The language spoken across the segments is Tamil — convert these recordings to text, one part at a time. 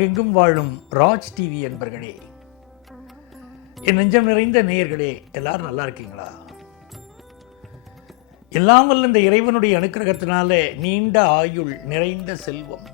உலகெங்கும் வாழும் ராஜ் டிவி என்பர்களே, என் நெஞ்சம் நிறைந்த நேயர்களே, எல்லாரும் நல்லா இருக்கீங்களா? எல்லாம் வல்ல இந்த இறைவனுடைய அனுக்கிரகத்தினால நீண்ட ஆயுள், நிறைந்த செல்வம்,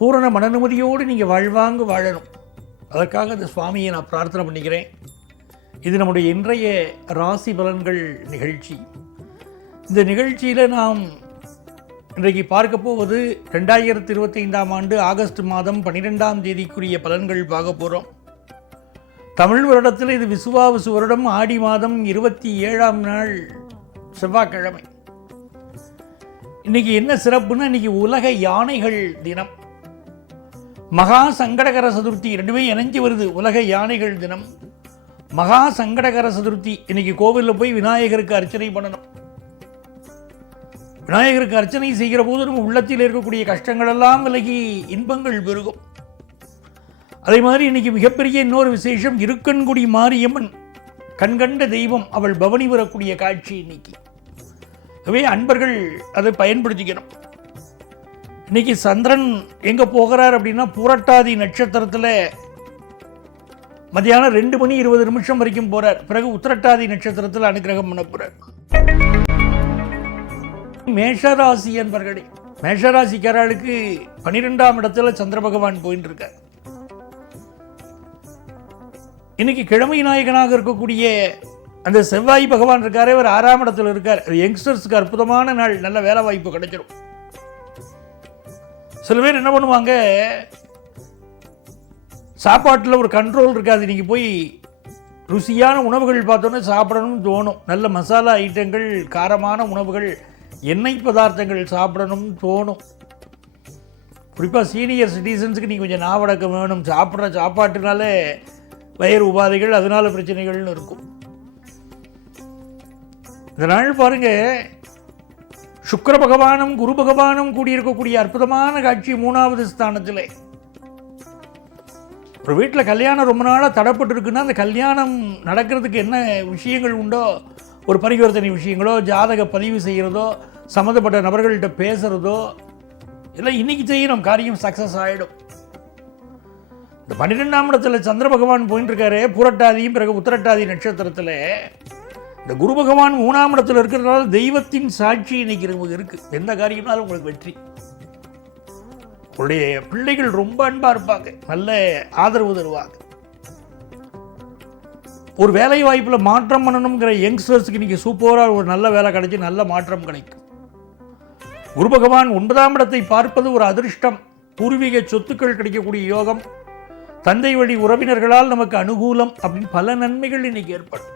பூரண மனநிம்மதியோடு நீங்கள் வாழ்வாங்க வாழணும். அதற்காக இந்த சுவாமியை நான் பிரார்த்தனை பண்ணிக்கிறேன். இது நம்முடைய இன்றைய ராசி பலன்கள் நிகழ்ச்சி. இந்த நிகழ்ச்சியில் நாம் இன்றைக்கு பார்க்க போவது 2025ஆம் ஆண்டு ஆகஸ்ட் மாதம் 12ஆம் தேதிக்குரிய பலன்கள் பார்க்க போகிறோம். தமிழ் வருடத்தில் இது விசுவாவசு வருடம், ஆடி மாதம் 27ஆம் நாள் செவ்வாய்க்கிழமை. இன்னைக்கு என்ன சிறப்புன்னா, இன்னைக்கு உலக யானைகள் தினம், மகா சங்கடகர சதுர்த்தி, ரெண்டுமே இணைஞ்சு வருது. உலக யானைகள் தினம், மகா சங்கடகர சதுர்த்தி. இன்னைக்கு கோவிலில் போய் விநாயகருக்கு அர்ச்சனை பண்ணணும். விநாயகருக்கு அர்ச்சனை செய்கிற போது நம்ம உள்ளத்தில் இருக்கக்கூடிய கஷ்டங்கள் எல்லாம் விலகி இன்பங்கள் பெருகும். அதே மாதிரி இன்னைக்கு மிகப்பெரிய இன்னொரு விசேஷம், இருக்கன்குடி மாரியம்மன், கண்கண்ட தெய்வம், அவள் பவனி வரக்கூடிய காட்சி இன்னைக்கு. ஆகவே அன்பர்கள் அதை பயன்படுத்திக்கணும். இன்னைக்கு சந்திரன் எங்க போகிறார் அப்படின்னா, புரட்டாதி நட்சத்திரத்தில் மத்தியானம் 2:20 வரைக்கும் போறார். பிறகு உத்திரட்டாதி நட்சத்திரத்தில் அனுக்கிரகம் பண்ண போறார். மேஷராசி என்பர்களே, மேஷராசிக்காரர்களுக்கு 12ஆம் இடத்துல சந்திர பகவான் போயிட்டு இருக்கார். இன்னைக்கு கிழமை நாயகனாக இருக்கக்கூடிய அந்த செவ்வாய் பகவான் இருக்காரே, அவர் 6ஆம் இடத்துல இருக்கார். அது யங்ஸ்டர்ஸ்க்கு அற்புதமான நாள், நல்ல வேலை வாய்ப்பு கிடைச்சிடும். சில பேர் என்ன பண்ணுவாங்க, சாப்பாட்டில் ஒரு கண்ட்ரோல் இருக்காது. இன்னைக்கு போய் ருசியான உணவுகள் பார்த்தோன்னே சாப்பிடணும்னு தோணும். நல்ல மசாலா ஐட்டங்கள், காரமான உணவுகள், எண்ணெய் பதார்த்தங்கள் சாப்பிடணும்னு தோணும். குறிப்பாக சீனியர் சிட்டிசன்ஸுக்கு நீங்கள் கொஞ்சம் நாவடக்கம் வேணும். சாப்பிட்ற சாப்பாட்டுனால வயிறு உபாதைகள், அதனால பிரச்சனைகள்னு இருக்கும். இதனால் பாருங்க, சுக்கிர பகவானும் குரு பகவானும் கூடியிருக்கக்கூடிய அற்புதமான காட்சி 3வது ஸ்தானத்தில். ஒரு வீட்டில் கல்யாணம் ரொம்ப நாளாக தடைப்பட்டு இருக்குன்னா, அந்த கல்யாணம் நடக்கிறதுக்கு என்ன விஷயங்கள் உண்டோ, ஒரு பரிவர்த்தனை விஷயங்களோ, ஜாதக பதிவு செய்கிறதோ, சம்மந்தப்பட்ட நபர்கள்ட்ட பேசுகிறதோ எல்லாம் இன்னைக்கு செய்யணும். காரியம் சக்ஸஸ் ஆகிடும். இந்த 12ஆம் இடத்துல சந்திர பகவான் போயிட்டு இருக்காரு, புரட்டாதியும் பிறகு உத்திரட்டாதி நட்சத்திரத்தில். இந்த குரு பகவான் 3ஆம் இடத்துல இருக்கிறதுனால தெய்வத்தின் சாட்சி இன்னைக்கு இருக்கு. எந்த காரியம்னாலும் உங்களுக்கு வெற்றி. உங்களுடைய பிள்ளைகள் ரொம்ப அன்பாக இருப்பாங்க, நல்ல ஆதரவு தருவாங்க. ஒரு வேலை வாய்ப்பில் மாற்றம் பண்ணணுங்கிற யங்ஸ்டர்ஸுக்கு இன்னைக்கு சூப்பராக ஒரு நல்ல வேலை கிடைச்சி நல்ல மாற்றம் கிடைக்கும். குரு பகவான் 9ஆம் இடத்தை பார்ப்பது ஒரு அதிர்ஷ்டம். பூர்வீக சொத்துக்கள் கிடைக்கக்கூடிய யோகம், தந்தை வழி உறவினர்களால் நமக்கு அனுகூலம், அப்படின்னு பல நன்மைகள் இன்னைக்கு ஏற்படும்.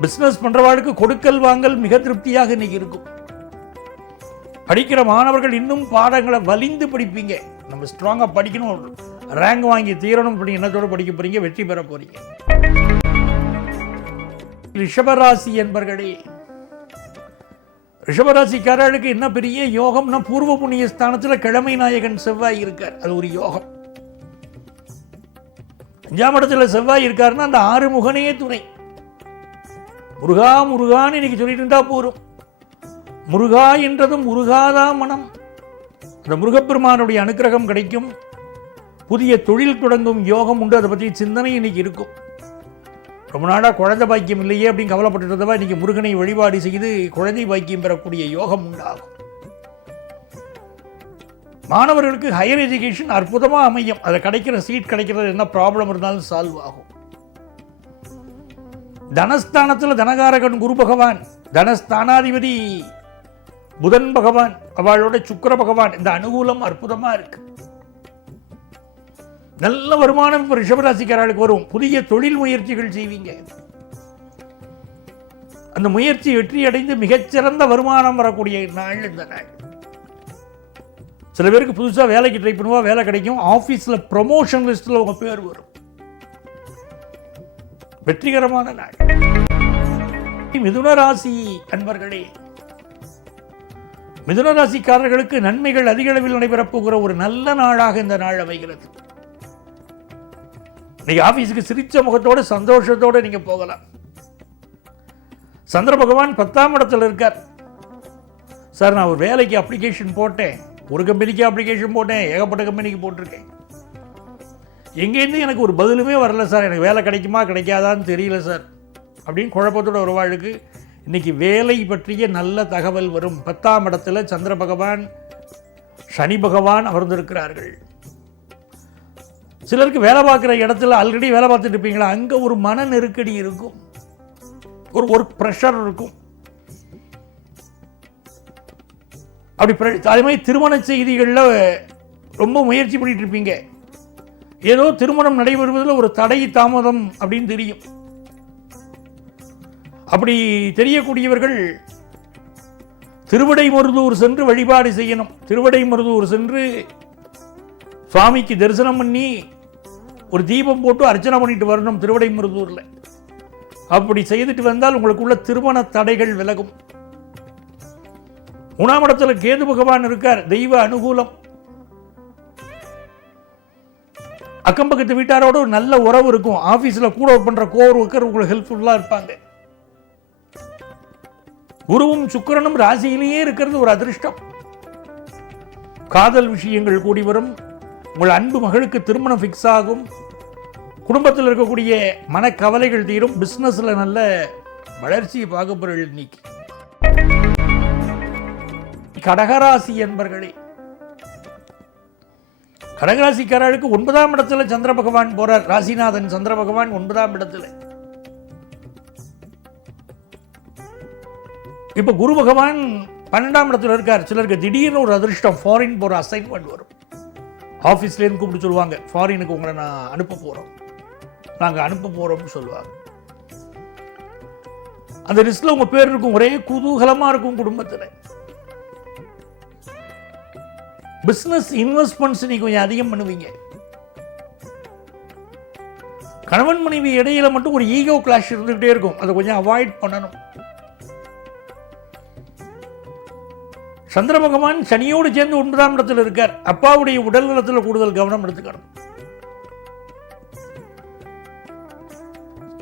பிசினஸ் பண்றவாளுக்கு கொடுக்கல் வாங்கல் மிக திருப்தியாக இன்னைக்கு இருக்கும். படிக்கிற மாணவர்கள் இன்னும் பாடங்களை வலிந்து படிப்பீங்க. நம்ம ஸ்ட்ராங்காக படிக்கணும், ரேங்க் வாங்கி தீரணும் அப்படி எண்ணத்தோடு படிக்க போறீங்க, வெற்றி பெற போறீங்க. ரிஷபராசி என்பர்களே, ரிஷபராசிக்காரர்களுக்கு என்ன பெரிய யோகம்னா, பூர்வ புண்ணிய ஸ்தானத்தில் கிழமை நாயகன் செவ்வாய் இருக்கார். அது ஒரு யோகம். 5ஆம் இடத்துல செவ்வாய் இருக்காருன்னா அந்த 6 முகனே துணை. முருகா முருகான்னு இன்னைக்கு சொல்லிட்டு இருந்தா போரும். முருகா என்றதும் முருகாதான் மனம். அந்த முருகப்பெருமானுடைய அனுக்கிரகம் கிடைக்கும். புதிய தொழில் தொடங்கும் யோகம் உண்டு. அதை பற்றி சிந்தனை இன்னைக்கு இருக்கும். ரொம்ப நாளாக குழந்தை பாக்கியம் இல்லையே அப்படின்னு கவலைப்பட்டு இருந்தவா இன்னைக்கு முருகனை வழிபாடு செய்து குழந்தை பாக்கியம் பெறக்கூடிய யோகம் உண்டாகும். மாணவர்களுக்கு ஹையர் எஜுகேஷன் அற்புதமாக அமையும். அதை கிடைக்கிற சீட் கிடைக்கிறது என்ன ப்ராப்ளம் இருந்தாலும் சால்வ் ஆகும். தனஸ்தானத்தில் தனகாரகன் குரு பகவான், தனஸ்தானாதிபதி புதன் பகவான், அவளோட சுக்கிர பகவான். இந்த அனுகூலம் அற்புதமாக இருக்கு. நல்ல வருமானம் இப்போ ரிஷபராசிக்காரர்களுக்கு வரும். புதிய தொழில் முயற்சிகள் செய்வீங்க. அந்த முயற்சி வெற்றி அடைந்து மிகச்சிறந்த வருமானம் வரக்கூடிய நாள் இந்த நாள். சில பேருக்கு புதுசாக வேலைக்கு ட்ரை பண்ணுவா, வேலை கிடைக்கும். ஆஃபீஸில் ப்ரொமோஷன் லிஸ்ட்டில் உங்கள் பேர் வரும். வெற்றிகரமான நாள். மிதுன ராசி அன்பர்களே, மிதுன ராசிக்காரர்களுக்கு நன்மைகள் அதிக அளவில் நடைபெறப் போகிற ஒரு நல்ல நாளாக இந்த நாள் அமைகிறது. நீங்க ஆபீஸுக்கு சிரிச்ச முகத்தோட சந்தோஷத்தோட நீங்க போகலாம். சந்திர பகவான் 10ஆம் இடத்துல இருக்கார். சார், நான் ஒரு வேலைக்கு அப்ளிகேஷன் போட்டேன், ஒரு கம்பெனிக்கு அப்ளிகேஷன் போட்டேன், ஏகப்பட்ட கம்பெனிக்கு போட்டிருக்கேன். எங்கேருந்து எனக்கு ஒரு பதிலுமே வரல சார். எனக்கு வேலை கிடைக்குமா கிடைக்காதான்னு தெரியல சார் அப்படின்னு குழப்பத்தோட ஒரு வாழ்க்கை. இன்றைக்கி வேலை பற்றிய நல்ல தகவல் வரும். 10ஆம் இடத்துல சந்திர பகவான், சனி பகவான் அமர்ந்திருக்கிறார்கள். சிலருக்கு வேலை பார்க்குற இடத்துல ஆல்ரெடி வேலை பார்த்துட்டு இருப்பீங்களா, அங்கே ஒரு மன நெருக்கடி இருக்கும், ஒரு ஒர்க் ப்ரெஷர் இருக்கும். அப்படி அதே மாதிரி திருமண செய்திகளில் ரொம்ப முயற்சி பண்ணிட்டு இருப்பீங்க. ஏதோ திருமணம் நடைபெறுவதில் ஒரு தடை தாமதம் அப்படின்னு தெரியும். அப்படி தெரியக்கூடியவர்கள் திருவிடைமருதூர் சென்று வழிபாடு செய்யணும். திருவிடைமருதூர் சென்று சுவாமிக்கு தரிசனம் பண்ணி ஒரு தீபம் போட்டு அர்ச்சனை பண்ணிட்டு வரணும் திருவிடைமருதூரில். அப்படி செய்துட்டு வந்தால் உங்களுக்குள்ள திருமண தடைகள் விலகும். 3ஆம் இடத்துல கேது பகவான் இருக்கார், தெய்வ அனுகூலம். அக்கம் பக்கத்து வீட்டாரோட ஒரு நல்ல உறவு இருக்கும். ஆஃபீஸில் கூட ஒர்க் பண்ணுற ஒர்க்கர் உங்களுக்கு ஹெல்ப்ஃபுல்லாக இருப்பாங்க. குருவும் சுக்கிரனும் ராசியிலேயே இருக்கிறது ஒரு அதிர்ஷ்டம். காதல் விஷயங்கள் கூடி வரும். உங்கள் அன்பு மகளுக்கு திருமணம் ஃபிக்ஸ் ஆகும். குடும்பத்தில் இருக்கக்கூடிய மனக்கவலைகள் தீரும். பிஸ்னஸில் நல்ல வளர்ச்சியை பார்க்க போகிற இன்னைக்கு. கடகராசி என்பர்களே, கடகராசிக்காரர்களுக்கு 9ஆம் இடத்துல சந்திர பகவான் போறார். ராசிநாதன் சந்திர பகவான் 9ஆம் இடத்துல. இப்ப குரு பகவான் 12ஆம் இடத்துல இருக்கார். சிலருக்கு திடீர்னு ஒரு அதிர்ஷ்டம், ஃபாரின் போற அசைன்மெண்ட் வரும். ஆஃபீஸ்லேருந்து கூப்பிட்டு சொல்லுவாங்க, ஃபாரினுக்கு உங்களை நான் அனுப்ப போறோம், நாங்கள் அனுப்ப போறோம்னு சொல்லுவாங்க. அந்த லிஸ்ட்ல உங்க பேர் இருக்கும். ஒரே குதூகலமா இருக்கும் குடும்பத்தில். பிசினஸ் இன்வெஸ்ட்மெண்ட்ஸ் நீங்க கொஞ்சம் அதிகம் பண்ணுவீங்க. கணவன் மனைவி இடையில மட்டும் ஒரு ஈகோ கிளாஷ் இருந்துகிட்டே இருக்கும். அதை கொஞ்சம் அவாய்ட் பண்ணணும். சந்திர பகவான் சனியோடு சேர்ந்து 9ஆம் இடத்தில் இருக்கார். அப்பாவுடைய உடல் நலத்தில் கூடுதல் கவனம் எடுத்துக்கணும்.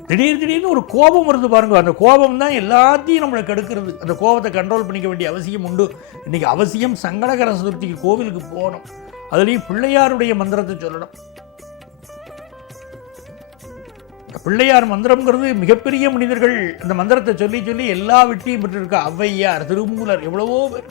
திடீர்னு ஒரு கோபம் வருது பாருங்க. அந்த கோபம் தான் எல்லாத்தையும் நம்மளுக்கு எடுக்கிறது. அந்த கோபத்தை கண்ட்ரோல் பண்ணிக்க வேண்டிய அவசியம் உண்டு. இன்னைக்கு அவசியம் சங்கடகர சதுர்த்திக்கு கோவிலுக்கு போகணும். அதுலேயும் பிள்ளையாருடைய மந்திரத்தை சொல்லணும். பிள்ளையார் மந்திரம்ங்கிறது மிகப்பெரிய மனிதர்கள் அந்த மந்திரத்தை சொல்லி சொல்லி எல்லா வெற்றியும் பெற்றிருக்கா. ஔவையார், திருமூலர், எவ்வளவோ பேர்.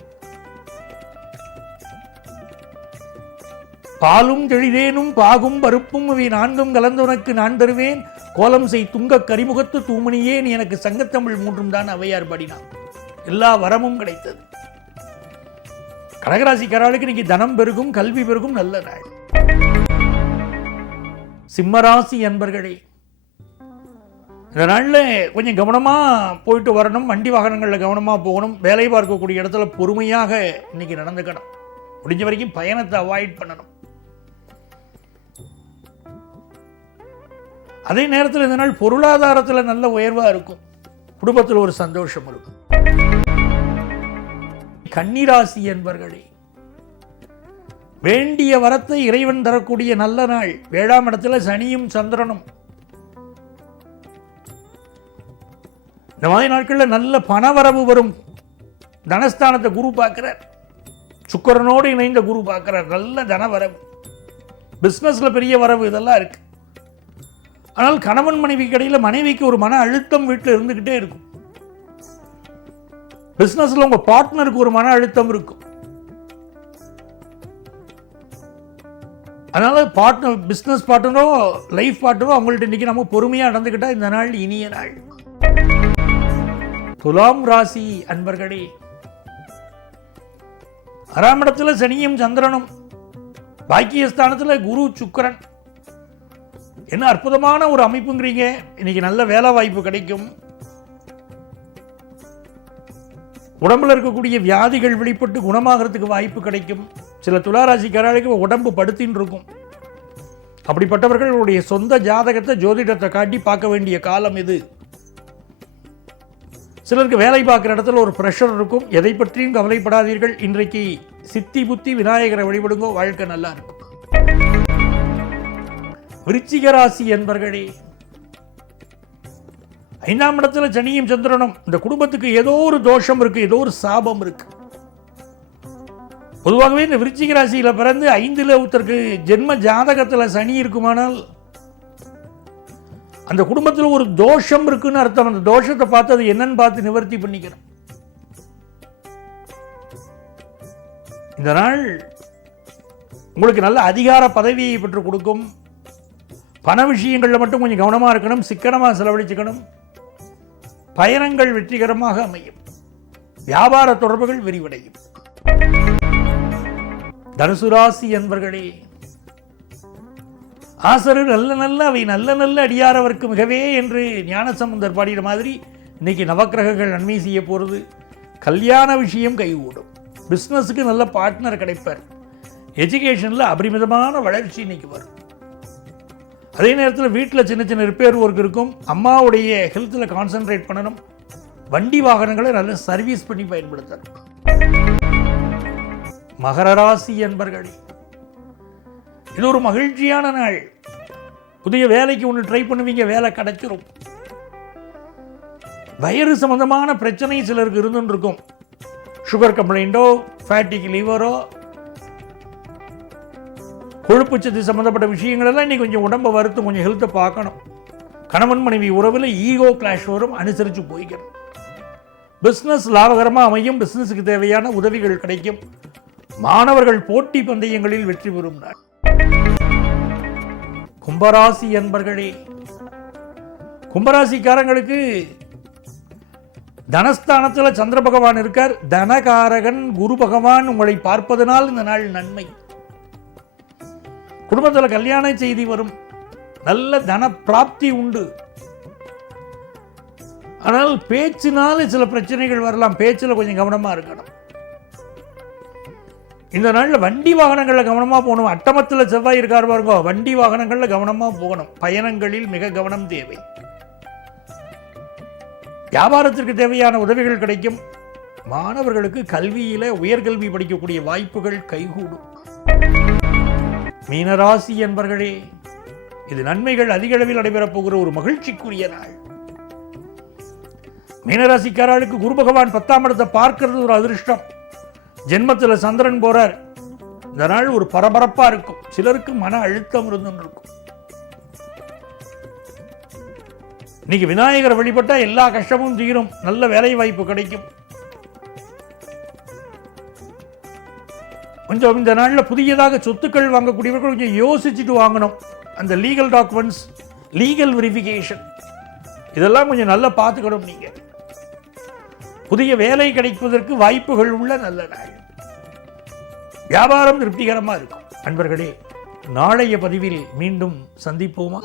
பாலும் தெளிதேனும் பாகும் பருப்பும் இவை 4ம் கலந்துனக்கு நான் தருவேன், கோலம் செய் துங்க கரிமுகத்து தூமணியே நீ எனக்கு சங்கத்தமிழ் 3ம் தான் ஔவையார் பாடினான். எல்லா வரமும் கிடைத்தது. கடகராசிக்காரர்களுக்கு இன்னைக்கு தனம் பெருகும், கல்வி பெருகும், நல்ல நாள். சிம்மராசி அன்பர்களே, இந்த நாளில் கொஞ்சம் கவனமாக போயிட்டு வரணும். வண்டி வாகனங்களில் கவனமாக போகணும். வேலை பார்க்கக்கூடிய இடத்துல பொறுமையாக இன்னைக்கு நடந்துக்கணும். முடிஞ்ச வரைக்கும் பயணத்தை அவாய்ட் பண்ணணும். அதே நேரத்தில் இந்த நாள் பொருளாதாரத்தில் நல்ல உயர்வாக இருக்கும். குடும்பத்தில் ஒரு சந்தோஷம் இருக்கும். கன்னிராசி என்பர்களே, வேண்டிய வரத்தை இறைவன் தரக்கூடிய நல்ல நாள். 7ஆம் இடத்துல சனியும் சந்திரனும். இந்த மாதிரி நாட்களில் நல்ல பணவரவு வரும். தனஸ்தானத்தை குரு பார்க்கிறார். சுக்கிரனோடு இணைந்த குரு பார்க்கிறார். நல்ல தனவரவு, பிஸ்னஸ்ல பெரிய வரவு, இதெல்லாம் இருக்கு. ஆனால் கணவன் மனைவிக்கு இடையில மனைவிக்கு ஒரு மன அழுத்தம் வீட்டில் இருந்துகிட்டே இருக்கும். பிஸ்னஸ்ல உங்க பார்ட்னருக்கு ஒரு மன அழுத்தம் இருக்கும். அதனால பார்ட்னர், பிஸ்னஸ் பார்ட்னரோ லைஃப் பார்ட்னரோ அவங்கள்ட்ட இன்னைக்கு நம்ம பொறுமையா நடந்துக்கிட்டா இந்த நாள் இனிய நாள். துலாம் ராசி அன்பர்களே, 6ஆம் இடத்துல சனியும் சந்திரனும், பாக்கியஸ்தானத்தில் குரு சுக்கிரன். என்ன அற்புதமான ஒரு அமைப்புங்கிறீங்க. இன்னைக்கு நல்ல வேலை வாய்ப்பு கிடைக்கும். உடம்புல இருக்கக்கூடிய வியாதிகள் வெளிப்பட்டு குணமாகிறதுக்கு வாய்ப்பு கிடைக்கும். சில துளாராசிக்காரர்களுக்கு உடம்பு படுத்தின்னு இருக்கும். அப்படிப்பட்டவர்களுடைய சொந்த ஜாதகத்தை ஜோதிடத்தை காட்டி பார்க்க வேண்டிய காலம் இது. சிலருக்கு வேலை பார்க்குற இடத்துல ஒரு ப்ரெஷர் இருக்கும். எதை பற்றியும் கவலைப்படாதீர்கள். இன்றைக்கு சித்தி புத்தி விநாயகரை வழிபடுங்க, வாழ்க்கை நல்லா இருக்கும். விருச்சிக ராசி என்பர்களே, 5ஆம் இடத்துல சனியும் சந்திரனும். இந்த குடும்பத்துக்கு ஏதோ ஒரு தோஷம் இருக்கு, ஏதோ ஒரு சாபம் இருக்கு. பொதுவாகவே இந்த விருச்சிக ராசியில் பிறந்து 5ல் ஒருத்தருக்கு ஜென்ம ஜாதகத்தில் சனி இருக்குமானால் அந்த குடும்பத்தில் ஒரு தோஷம் இருக்குன்னு அர்த்தம். அந்த தோஷத்தை பார்த்து அது என்னன்னு பார்த்து நிவர்த்தி பண்ணிக்கிறோம். இந்த நாள் உங்களுக்கு நல்ல அதிகார பதவியை பெற்றுக் கொடுக்கும். பண விஷயங்களில் மட்டும் கொஞ்சம் கவனமாக இருக்கணும், சிக்கனமாக செலவழிச்சுக்கணும். பயணங்கள் வெற்றிகரமாக அமையும். வியாபார தொடர்புகள் விரிவடையும். தனுசு ராசி என்பர்களே, ஆசரு நல்ல அவை நல்ல அடியாரவர்க்கு மிகவே என்று ஞானசம்பந்தர் பாடிய மாதிரி இன்னைக்கு நவக்கிரகங்கள் நன்மை செய்ய போகிறது. கல்யாண விஷயம் கைகூடும். பிஸ்னஸுக்கு நல்ல பார்ட்னர் கிடைப்பார். எஜுகேஷனில் அபரிமிதமான வளர்ச்சி இன்னைக்கு வரும். அதே நேரத்தில் வீட்டில் சின்ன ரிப்பேர் ஒர்க் இருக்கும். அம்மாவுடைய ஹெல்த்தில் கான்சென்ட்ரேட் பண்ணணும். வண்டி வாகனங்களை நல்ல சர்வீஸ் பண்ணி பயன்படுத்தணும். மகர ராசி என்பர்களே, இது ஒரு மகிழ்ச்சியான நாள். புதிய வேலைக்கு ஒன்று ட்ரை பண்ணுவீங்க, வேலை கிடைச்சிரும். வயிறு சம்பந்தமான பிரச்சனை சிலருக்கு இருந்துன்னு இருக்கும். சுகர் கம்ப்ளைண்டோ, ஃபேட்டிக் லிவரோ, கொழுப்பு சத்து சம்பந்தப்பட்ட விஷயங்கள் எல்லாம் இன்னைக்கு கொஞ்சம் உடம்பை வருத்தும். கொஞ்சம் ஹெல்த்தை பார்க்கணும். கணவன் மனைவி உறவில் ஈகோ கிளாஷ் வரும். அனுசரித்து போய்க்கணும். பிஸ்னஸ் லாபகரமாக அமையும். பிஸ்னஸுக்கு தேவையான உதவிகள் கிடைக்கும். மாணவர்கள் போட்டி பந்தயங்களில் வெற்றி பெறும் நாள். கும்பராசி என்பர்களே, கும்பராசிக்காரங்களுக்கு தனஸ்தானத்தில் சந்திர பகவான் இருக்கார். தனகாரகன் குரு பகவான் உங்களை பார்ப்பதனால் இந்த நாள் நன்மை. குடும்பத்தில் கல்யாண செய்தி வரும். நல்ல தன பிராப்தி உண்டு. ஆனால் பேச்சினால சில பிரச்சனைகள் வரலாம். பேச்சில் கொஞ்சம் கவனமாக இருக்கணும். இந்த நாளில் வண்டி வாகனங்களில் கவனமாக போகணும். அட்டமத்தில் செவ்வாய் இருக்கார் பாருங்க, வண்டி வாகனங்களில் கவனமாக போகணும். பயணங்களில் மிக கவனம் தேவை. வியாபாரத்திற்கு தேவையான உதவிகள் கிடைக்கும். மாணவர்களுக்கு கல்வியில் உயர்கல்வி படிக்கக்கூடிய வாய்ப்புகள் கைகூடும். மீனராசி என்பர்களே, இது நன்மைகள் அதிக அளவில் நடைபெறப் போகிற ஒரு மகிழ்ச்சிக்குரிய நாள். மீனராசிக்காரர்களுக்கு குரு பகவான் 10ஆம் இடத்தை பார்க்கிறது ஒரு அதிர்ஷ்டம். ஜென்மத்தில் சந்திரன் போறார். இந்த நாள் ஒரு பரபரப்பா இருக்கும். சிலருக்கு மன அழுத்தம் இருந்துருக்கும். இன்னைக்கு விநாயகரை வழிபட்டா எல்லா கஷ்டமும் தீரும். நல்ல வேலை வாய்ப்பு கிடைக்கும். கொஞ்சம் இந்த நாளில் புதியதாக சொத்துக்கள் வாங்கக்கூடியவர்கள் கொஞ்சம் யோசிச்சுட்டு வாங்கணும். அந்த லீகல் டாக்குமெண்ட்ஸ், லீகல் வெரிஃபிகேஷன் இதெல்லாம் கொஞ்சம் நல்லா பார்த்துக்கணும். நீங்க புதிய வேலை கிடைப்பதற்கு வாய்ப்புகள் உள்ள நல்ல நாள். வியாபாரம் திருப்திகரமாக இருக்கும். அன்பர்களே, நாளைய பதிவில் மீண்டும் சந்திப்போமா?